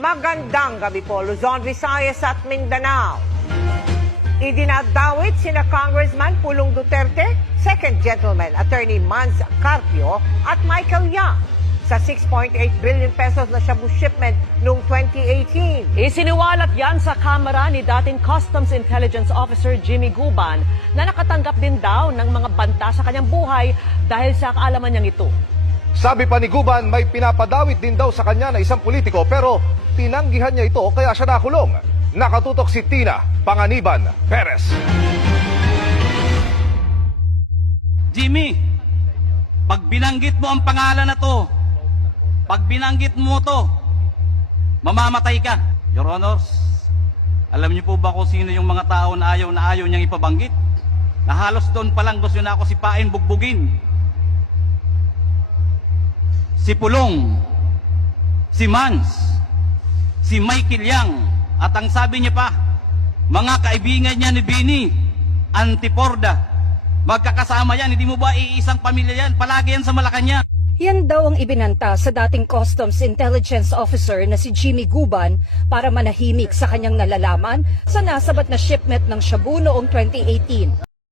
Magandang gabi po, Luzon, Visayas at Mindanao. Idinadawit sina Congressman Pulong Duterte, Second Gentleman Attorney Mans Carpio at Michael Yang sa 6.8 billion pesos na shabu shipment noong 2018. Isiniwalat yan sa kamera ni dating Customs Intelligence Officer Jimmy Guban na nakatanggap din daw ng mga banta sa kanyang buhay dahil sa kaalaman niyang ito. Sabi pa ni Guban, may pinapadawit din daw sa kanya na isang politiko pero tinanggihan niya ito kaya siya nakulong. Nakatutok si Tina Panganiban Perez. Jimmy, pag binanggit mo ang pangalan na to, pag binanggit mo to, mamamatay ka. Your Honors, alam niyo po ba kung sino yung mga tao na ayaw niyang ipabanggit? Na halos doon pa lang gusto na ako sipain, bugbugin. Si Pulong, si Mans, si Michael Yang, at ang sabi niya pa, mga kaibigan niya ni Bini, Antiporda, magkakasama yan, hindi mo ba iisang pamilya yan, palagi yan sa Malacanang. Yan daw ang ibinanta sa dating Customs Intelligence Officer na si Jimmy Guban para manahimik sa kanyang nalalaman sa nasabat na shipment ng shabu noong 2018.